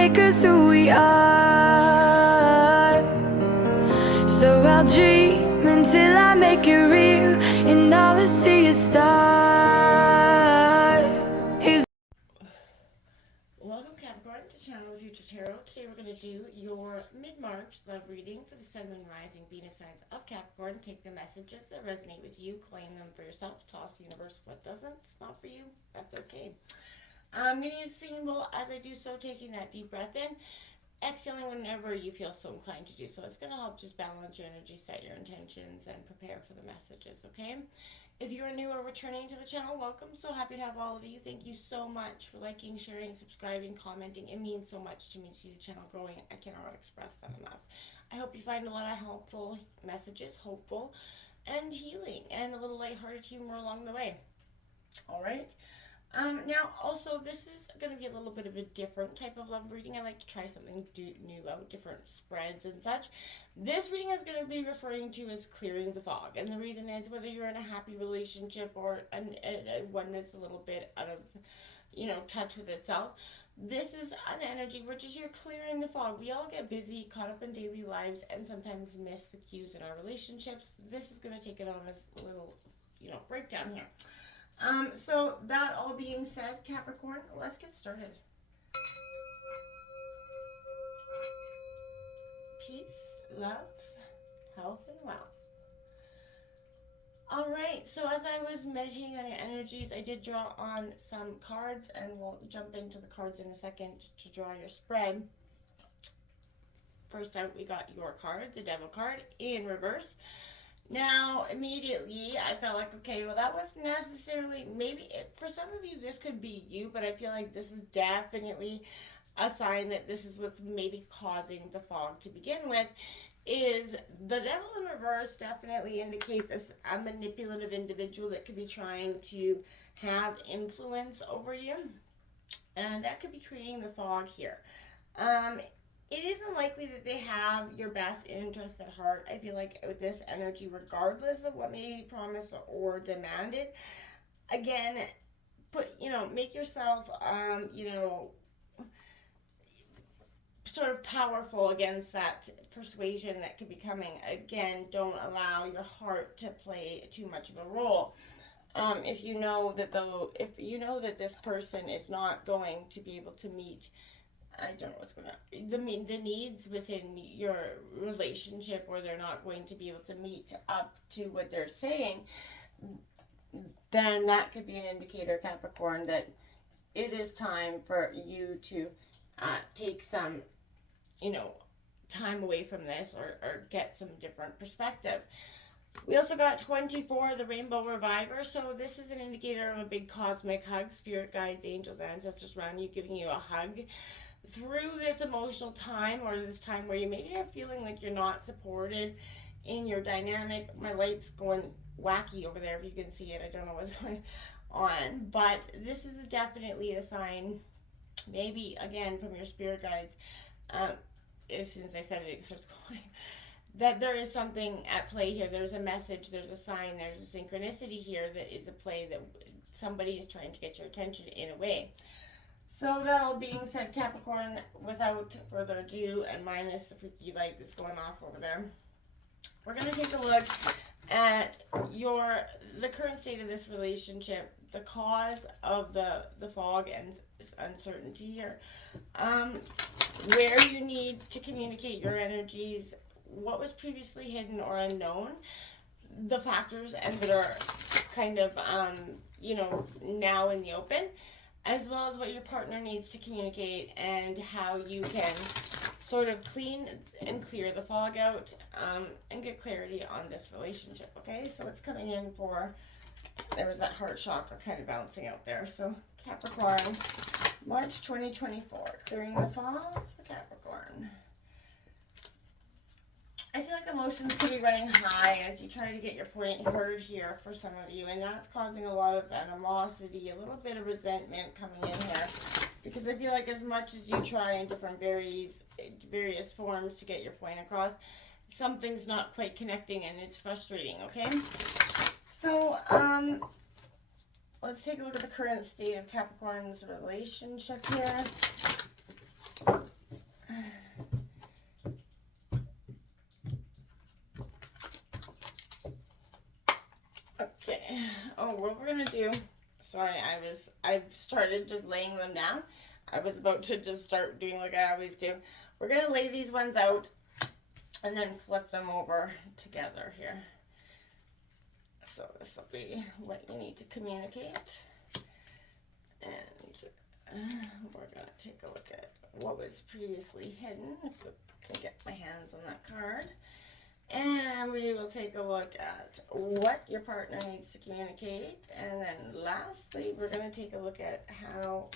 make us who we are. So I'll dream until I make it real, and all I see is stars. Welcome, Capricorn, to Channel of Future Tarot. Today we're going to do your mid-March love reading for the Sun, Moon, Rising, Venus signs of Capricorn. Take the messages that resonate with you, claim them for yourself, toss the universe what doesn't. It's not for you. That's okay. I'm going to use a symbol as I do so, taking that deep breath in, exhaling whenever you feel so inclined to do so. It's going to help just balance your energy, set your intentions, and prepare for the messages, okay? If you are new or returning to the channel, welcome. So happy to have all of you. Thank you so much for liking, sharing, subscribing, commenting. It means so much to me to see the channel growing. I cannot express that enough. I hope you find a lot of helpful messages, hopeful, and healing, and a little lighthearted humor along the way. All right. Now, also, this is going to be a little bit of a different type of love reading. I like to try something new out, different spreads and such. This reading is going to be referring to as clearing the fog. And the reason is whether you're in a happy relationship or one that's a little bit out of, touch with itself. This is an energy where just you're clearing the fog. We all get busy, caught up in daily lives, and sometimes miss the cues in our relationships. This is going to take it on as a little, breakdown here. So that all being said, Capricorn, let's get started. Peace, love, health, and wealth. All right, so as I was meditating on your energies, I did draw on some cards, and we'll jump into the cards in a second to draw your spread. First out, we got your card, the Devil card, in reverse. Now, immediately, I felt like, okay, well, that wasn't necessarily, for some of you, this could be you, but I feel like this is definitely a sign that this is what's maybe causing the fog to begin with, is the Devil in reverse definitely indicates a manipulative individual that could be trying to have influence over you, and that could be creating the fog here. It is unlikely that they have your best interest at heart. I feel like with this energy, regardless of what may be promised or demanded, again, make yourself, sort of powerful against that persuasion that could be coming. Again, don't allow your heart to play too much of a role. If you know that this person is not going to be able to meet, I don't know what's going on, the needs within your relationship, or they're not going to be able to meet up to what they're saying, then that could be an indicator, Capricorn, that it is time for you to take some, time away from this, or get some different perspective. We also got 24, the Rainbow Reviver. So this is an indicator of a big cosmic hug, spirit guides, angels, ancestors around you, giving you a hug through this emotional time, or this time where you maybe are feeling like you're not supported in your dynamic. My light's going wacky over there if you can see it. I don't know what's going on, but this is definitely a sign, maybe again from your spirit guides, as soon as I said it starts going, that there is something at play here. There's a message, there's a sign, there's a synchronicity here that is a play that somebody is trying to get your attention in a way. So that all being said, Capricorn, without further ado, and minus the freaky light that's going off over there, we're going to take a look at the current state of this relationship, the cause of the fog and uncertainty here, where you need to communicate your energies, what was previously hidden or unknown, the factors and that are kind of, now in the open, as well as what your partner needs to communicate, and how you can sort of clean and clear the fog out, and get clarity on this relationship, okay? So it's coming in for, there was that heart chakra kind of bouncing out there. So Capricorn, March 2024, clearing the fog for Capricorn. I feel like emotions could be running high as you try to get your point heard here for some of you, and that's causing a lot of animosity, a little bit of resentment coming in here, because I feel like as much as you try in different various forms to get your point across, something's not quite connecting, and it's frustrating, okay? So, let's take a look at the current state of Capricorn's relationship here. what we're going to do, sorry, I've started just laying them down. I was about to just start doing like I always do. We're going to lay these ones out and then flip them over together here. So this will be what you need to communicate. And we're going to take a look at what was previously hidden, if I can get my hands on that card. And we will take a look at what your partner needs to communicate. And then lastly, we're going to take a look at how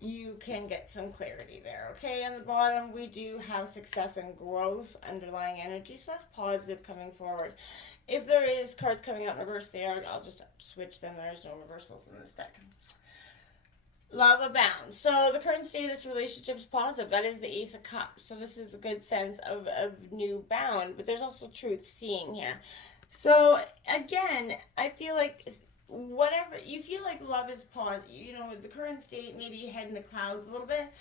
you can get some clarity there. Okay, on the bottom, we do have success and growth, underlying energy. So that's positive coming forward. If there is cards coming out in reverse there, I'll just switch them. There's no reversals in this deck. Love abounds. So the current state of this relationship is positive. That is the Ace of Cups. So this is a good sense of new bound. But there's also truth seeing here. So again, I feel like whatever, you feel like love is positive. You know, the current state, maybe head in the clouds a little bit.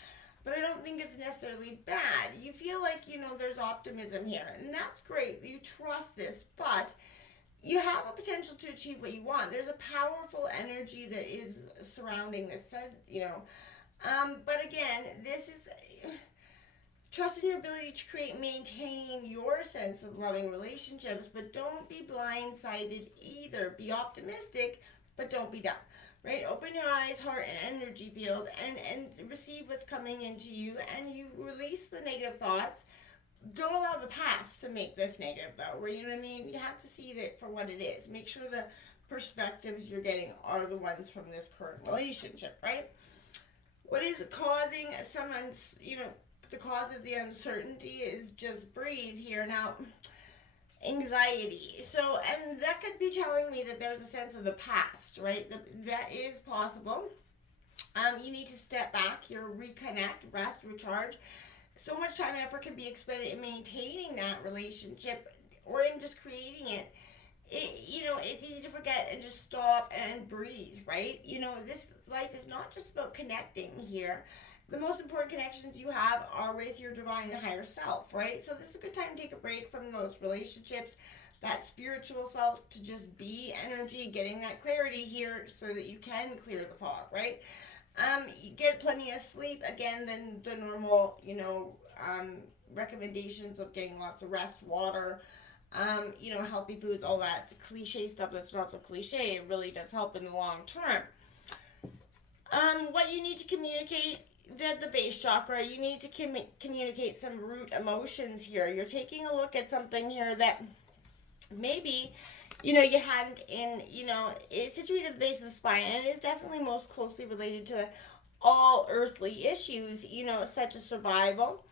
But I don't think it's necessarily bad. You feel like, you know, there's optimism here. And that's great. You trust this. But you have a potential to achieve what you want. There's a powerful energy that is surrounding this, you know. But again, this is trust in your ability to create and maintain your sense of loving relationships, but don't be blindsided either. Be optimistic, but don't be dumb, right? Open your eyes, heart, and energy field and receive what's coming into you, and you release the negative thoughts. Don't allow the past to make this negative, though, where, you know what I mean? You have to see it for what it is. Make sure the perspectives you're getting are the ones from this current relationship, right? What is causing you know, the cause of the uncertainty is just breathe here. Now, anxiety. So, and that could be telling me that there's a sense of the past, right? That is possible. You need to step back here, reconnect, rest, recharge. So much time and effort can be expended in maintaining that relationship or in just creating it. You know, it's easy to forget and just stop and breathe, right? You know, this life is not just about connecting here. The most important connections you have are with your divine higher self, right? So this is a good time to take a break from those relationships, that spiritual self, to just be energy, getting that clarity here so that you can clear the fog, right? You get plenty of sleep, again, than the normal, you know, recommendations of getting lots of rest, water, you know, healthy foods, all that cliche stuff that's not so cliche. It really does help in the long term. What you need to communicate, the base chakra, you need to communicate some root emotions here. You're taking a look at something here that maybe, you know, you hadn't in, you know, it's situated at the base of the spine, and it is definitely most closely related to all earthly issues, you know, such as survival.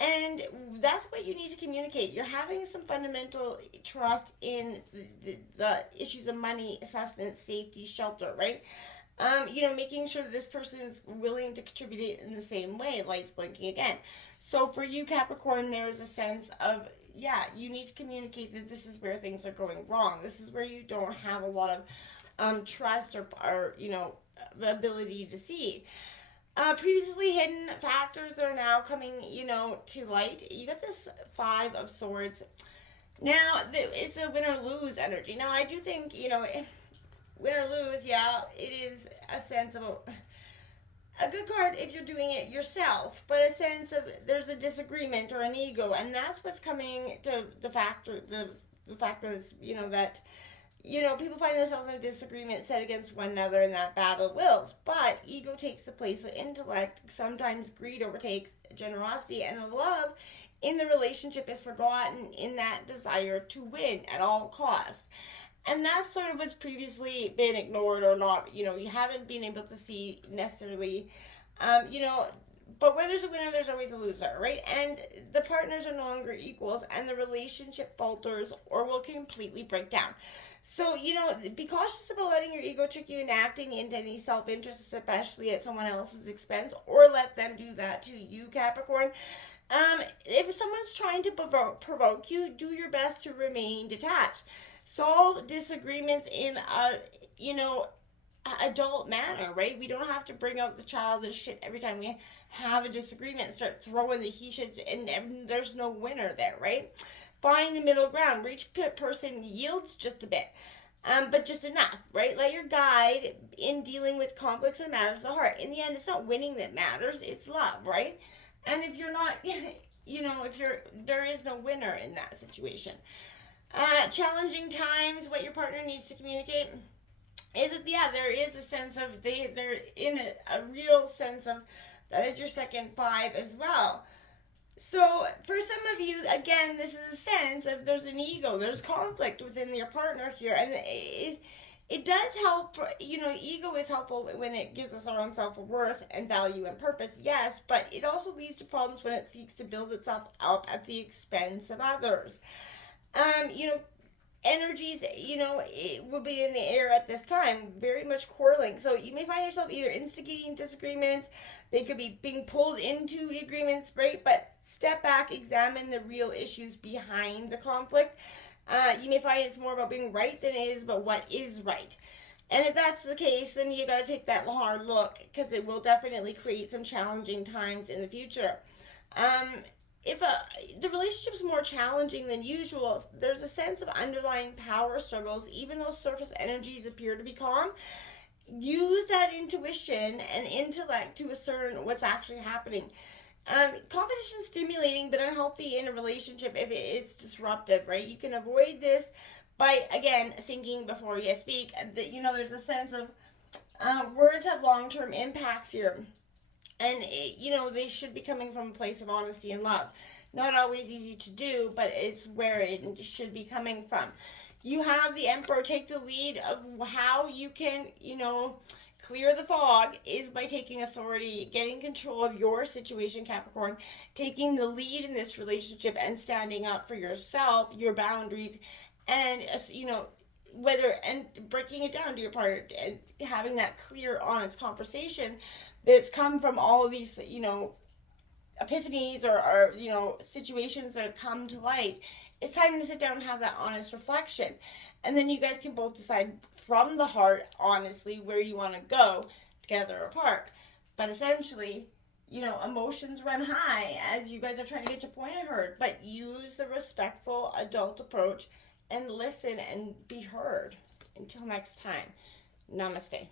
And that's what you need to communicate. You're having some fundamental trust in the issues of money, sustenance, safety, shelter, right? You know, making sure that this person is willing to contribute it in the same way. Lights blinking again. So for you, Capricorn, there is a sense of, yeah, you need to communicate that this is where things are going wrong. This is where you don't have a lot of trust or, you know, ability to see. Previously hidden factors that are now coming, you know, to light. You got this Five of Swords. Now, it's a win or lose energy. Now, I do think, you know, win or lose, yeah, it is a sense of a good card if you're doing it yourself, but a sense of there's a disagreement or an ego, and that's what's coming to the factor is, you know, that, you know, people find themselves in a disagreement set against one another in that battle of wills, but ego takes the place of intellect. Sometimes greed overtakes generosity, and the love in the relationship is forgotten in that desire to win at all costs. And that's sort of what's previously been ignored or not, you know, you haven't been able to see necessarily, you know, but where there's a winner, there's always a loser, right? And the partners are no longer equals, and the relationship falters or will completely break down. So, you know, be cautious about letting your ego trick you into acting into any self-interest, especially at someone else's expense, or let them do that to you, Capricorn. If someone's trying to provoke you, do your best to remain detached. Solve disagreements in a, you know, adult manner, right? We don't have to bring out the childish shit every time we have a disagreement and start throwing the he shoulds, and there's no winner there, right? Find the middle ground. Each person yields just a bit. but just enough, right? Let your guide in dealing with conflicts and matters of the heart. In the end, it's not winning that matters, it's love, right? And if you're not, there is no winner in that situation. Challenging times, what your partner needs to communicate is it, yeah, there is a sense of, they're in a real sense of, that is your second five as well. So for some of you, again, this is a sense of there's an ego, there's conflict within your partner here, and it does help. Ego is helpful when it gives us our own self-worth and value and purpose, yes, but it also leads to problems when it seeks to build itself up at the expense of others. Energies, it will be in the air at this time, very much quarreling. So you may find yourself either instigating disagreements, they could be being pulled into agreements, right? But step back, examine the real issues behind the conflict. You may find it's more about being right than it is about what is right. And if that's the case, then you got to take that hard look, because it will definitely create some challenging times in the future. If the relationship's more challenging than usual, there's a sense of underlying power struggles, even though surface energies appear to be calm. Use that intuition and intellect to discern what's actually happening. Competition stimulating but unhealthy in a relationship if it is disruptive, right? You can avoid this by, again, thinking before you speak. There's a sense of words have long-term impacts here. And, they should be coming from a place of honesty and love. Not always easy to do, but it's where it should be coming from. You have the Emperor take the lead of how you can, clear the fog is by taking authority, getting control of your situation, Capricorn, taking the lead in this relationship and standing up for yourself, your boundaries, and, and breaking it down to your partner and having that clear, honest conversation that's come from all of these, epiphanies or situations that have come to light. It's time to sit down and have that honest reflection. And then you guys can both decide from the heart, honestly, where you want to go together or apart. But essentially, emotions run high as you guys are trying to get your point heard. But use the respectful adult approach and listen and be heard. Until next time, namaste.